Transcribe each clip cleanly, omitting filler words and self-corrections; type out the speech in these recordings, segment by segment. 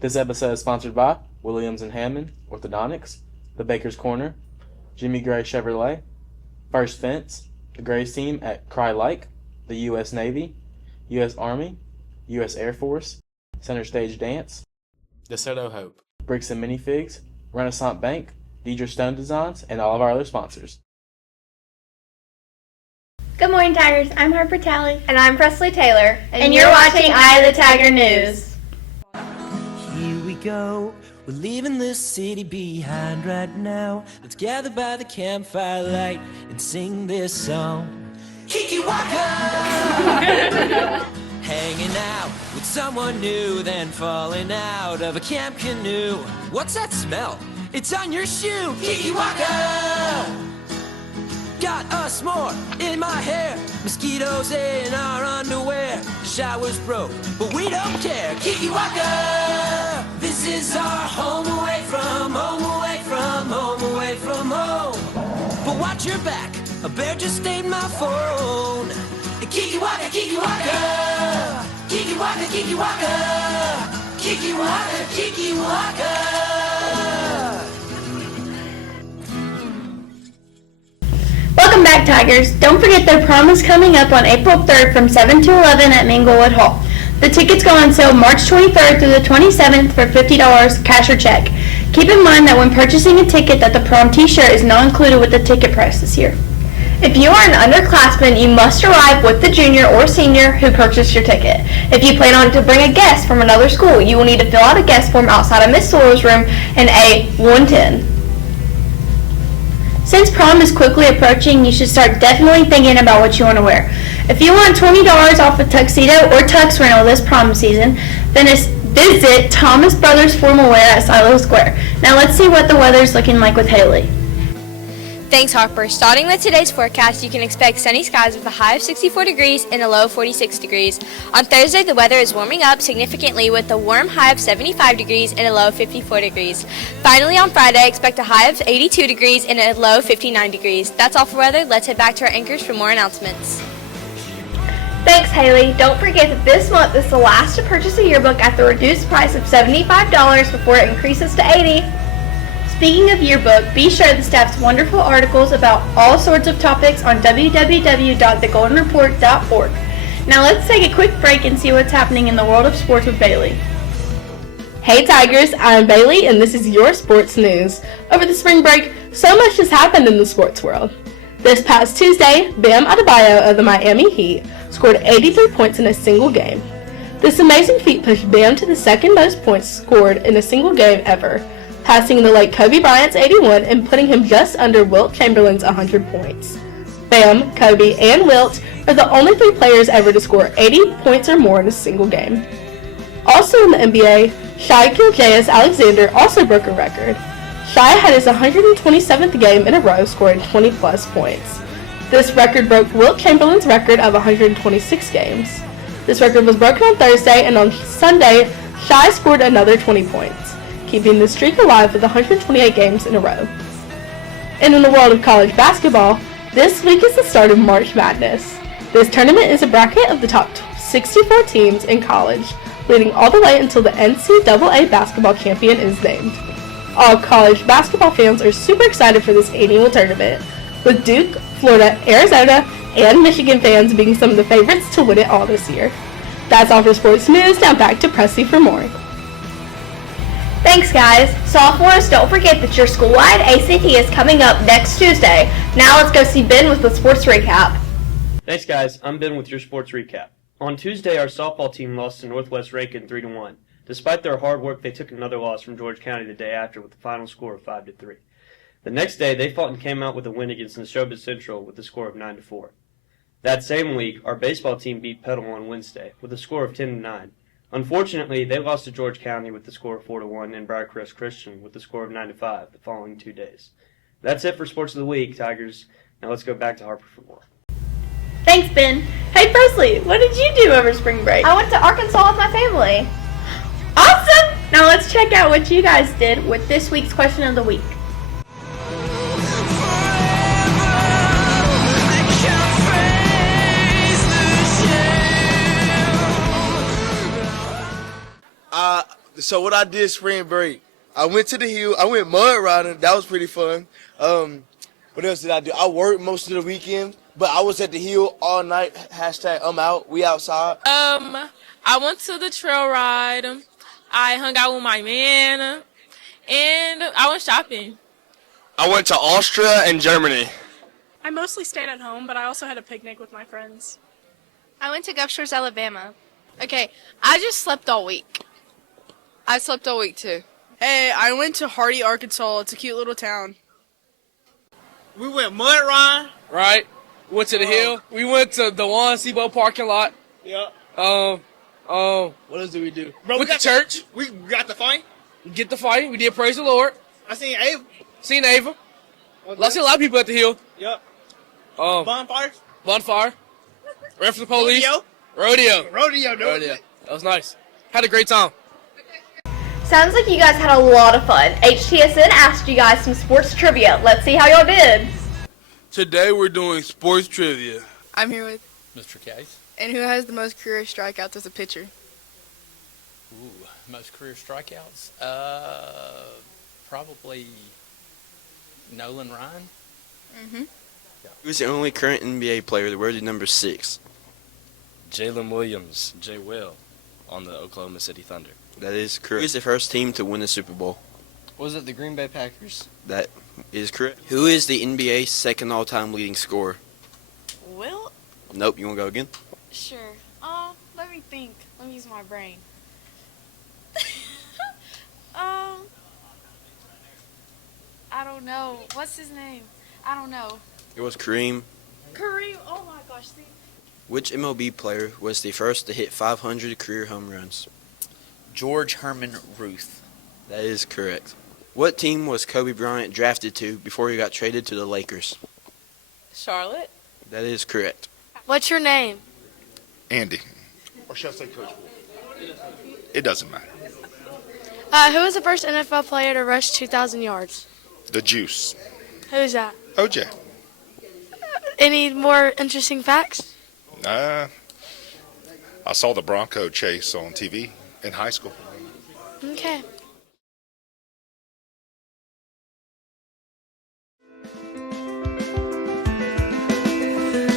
This episode is sponsored by Williams & Hammond Orthodontics, The Baker's Corner, Jimmy Gray Chevrolet, First Fence, the Grays team at Cry Like, the U.S. Navy, U.S. Army, U.S. Air Force, Center Stage Dance, DeSoto Hope, Bricks and Minifigs, Renaissance Bank, Deidre Stone Designs, and all of our other sponsors. Good morning, Tigers. I'm Harper Talley. And I'm Presley Taylor. And you're watching Eye of the Tiger News. Here we go. We're leaving this city behind right now. Let's gather by the campfire light and sing this song. Kiki Waka! Hanging out with someone new, then falling out of a camp canoe. What's that smell? It's on your shoe, Kiki Waka! Got a s'more in my hair, mosquitoes in our underwear. Showers broke, but we don't care. Kiki Waka! This is our home away from home, away from home, away from home. But watch your back, a bear just stayed my phone. Kiki Waka, Kiki Waka! Kiki Waka, Kiki Waka! Kiki Waka, Kiki Waka! Welcome back, Tigers. Don't forget their prom is coming up on April 3rd from 7 to 11 at Minglewood Hall. The tickets go on sale March 23rd through the 27th for $50 cash or check. Keep in mind that when purchasing a ticket that the prom t-shirt is not included with the ticket price this year. If you are an underclassman, you must arrive with the junior or senior who purchased your ticket. If you plan on to bring a guest from another school, you will need to fill out a guest form outside of Miss Soil's room in A110. Since prom is quickly approaching, you should start definitely thinking about what you want to wear. If you want $20 off a tuxedo or tux rental this prom season, then visit Thomas Brothers Formal Wear at Silo Square. Now let's see what the weather's looking like with Haley. Thanks, Harper. Starting with today's forecast, you can expect sunny skies with a high of 64 degrees and a low of 46 degrees. On Thursday, the weather is warming up significantly with a warm high of 75 degrees and a low of 54 degrees. Finally, on Friday, expect a high of 82 degrees and a low of 59 degrees. That's all for weather. Let's head back to our anchors for more announcements. Thanks, Haley. Don't forget that this month is the last to purchase a yearbook at the reduced price of $75 before it increases to $80. Speaking of yearbook, be sure the staff's wonderful articles about all sorts of topics on www.thegoldenreport.org. Now let's take a quick break and see what's happening in the world of sports with Bailey. Hey Tigers, I'm Bailey and this is your sports news. Over the spring break, so much has happened in the sports world. This past Tuesday, Bam Adebayo of the Miami Heat scored 83 points in a single game. This amazing feat pushed Bam to the second most points scored in a single game ever, passing the late Kobe Bryant's 81 and putting him just under Wilt Chamberlain's 100 points. Bam, Kobe, and Wilt are the only three players ever to score 80 points or more in a single game. Also in the NBA, Shai Gilgeous-Alexander also broke a record. Shai had his 127th game in a row scoring 20-plus points. This record broke Wilt Chamberlain's record of 126 games. This record was broken on Thursday, and on Sunday, Shai scored another 20 points, keeping the streak alive with 128 games in a row. And in the world of college basketball, this week is the start of March Madness. This tournament is a bracket of the top 64 teams in college, leading all the way until the NCAA basketball champion is named. All college basketball fans are super excited for this annual tournament, with Duke, Florida, Arizona, and Michigan fans being some of the favorites to win it all this year. That's all for sports news. Now back to Presley for more. Thanks, guys. Sophomores, don't forget that your school-wide ACT is coming up next Tuesday. Now let's go see Ben with the sports recap. Thanks, guys. I'm Ben with your sports recap. On Tuesday, our softball team lost to Northwest Rankin 3-1. Despite their hard work, they took another loss from George County the day after with the final score of 5-3. The next day, they fought and came out with a win against Neshoba Central with a score of 9-4. That same week, our baseball team beat Petal on Wednesday with a score of 10-9. Unfortunately, they lost to George County with the score of 4-1 and Briarcrest Christian with the score of 9-5 the following 2 days. That's it for Sports of the Week, Tigers. Now let's go back to Harper for more. Thanks, Ben. Hey, Presley, what did you do over spring break? I went to Arkansas with my family. Awesome! Now let's check out what you guys did with this week's question of the week. The So what I did spring break, I went to the hill. I went mud riding. That was pretty fun. What else did I do? I worked most of the weekend, but I was at the hill all night. Hashtag I'm out. We outside. I went to the trail ride. I hung out with my man, and I went shopping. I went to Austria and Germany. I mostly stayed at home, but I also had a picnic with my friends. I went to Gulf Shores, Alabama. Okay, I just slept all week. I slept all week too. Hey, I went to Hardy, Arkansas. It's a cute little town. We went mud riding. Right. We went to the hill. We went to the Juan Sebo parking lot. Yeah. What else did we do? Bro, went to church. We got the fight. Get the fight. We did praise the Lord. I seen Ava. Seen Ava. I seen a lot of people at the hill. Yep. Bonfire. Ran from the police. Rodeo. That was nice. Had a great time. Sounds like you guys had a lot of fun. HTSN asked you guys some sports trivia. Let's see how y'all did. Today we're doing sports trivia. I'm here with Mr. Case. And who has the most career strikeouts as a pitcher? Ooh, most career strikeouts? Probably Nolan Ryan. Mm-hmm. Who's the only current NBA player that wears the number 6? Jalen Williams, J. Will, on the Oklahoma City Thunder. That is correct. Who's the first team to win the Super Bowl? Was it the Green Bay Packers? That is correct. Who is the NBA's second all-time leading scorer? Will? Nope, you want to go again? Sure. Let me think. Let me use my brain. I don't know. What's his name? I don't know. It was Kareem. Kareem. Oh my gosh. See? Which MLB player was the first to hit 500 career home runs? George Herman Ruth. That is correct. What team was Kobe Bryant drafted to before he got traded to the Lakers? Charlotte. That is correct. What's your name? Andy. Or should I say Coach? It doesn't matter. Who was the first NFL player to rush 2,000 yards? The Juice. Who's that? OJ. Any more interesting facts? I saw the Bronco chase on TV in high school. Okay.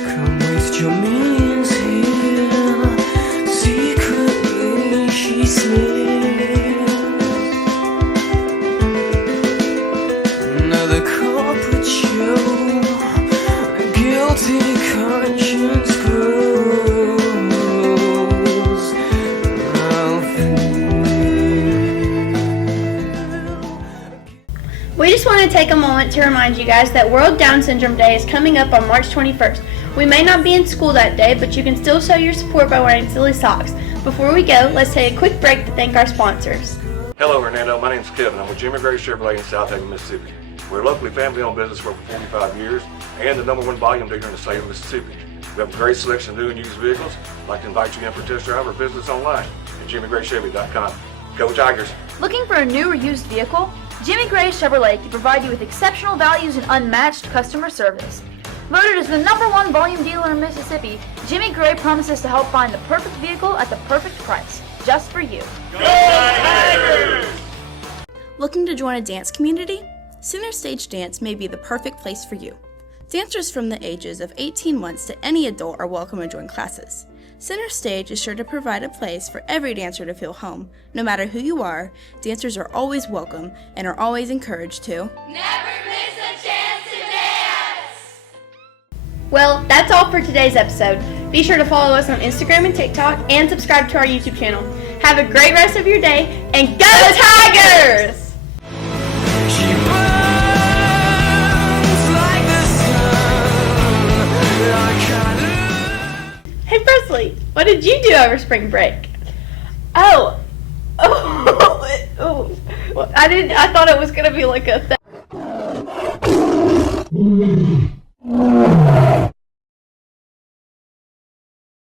Come waste your means here. Secretly she sneers. Another corporate show. A guilty conscience grows. We just want to take a moment to remind you guys that World Down Syndrome Day is coming up on March 21st. We may not be in school that day, but you can still show your support by wearing silly socks. Before we go, let's take a quick break to thank our sponsors. Hello, Hernando. My name's Kevin. I'm with Jimmy Gray Chevrolet in South Haven, Mississippi. We're a locally family-owned business for over 45 years and the #1 volume dealer in the state of Mississippi. We have a great selection of new and used vehicles. I'd like to invite you in for a test drive or visit us online at JimmyGrayChevy.com. Go Tigers! Looking for a new or used vehicle? Jimmy Gray Chevrolet can provide you with exceptional values and unmatched customer service. Voted as the #1 volume dealer in Mississippi, Jimmy Gray promises to help find the perfect vehicle at the perfect price, just for you. Go Tigers! Looking to join a dance community? Center Stage Dance may be the perfect place for you. Dancers from the ages of 18 months to any adult are welcome to join classes. Center Stage is sure to provide a place for every dancer to feel home. No matter who you are, dancers are always welcome and are always encouraged to never miss a chance to dance! Well, that's all for today's episode. Be sure to follow us on Instagram and TikTok and subscribe to our YouTube channel. Have a great rest of your day and go Tigers! Hey Presley, what did you do over spring break? Oh, I thought it was gonna be like a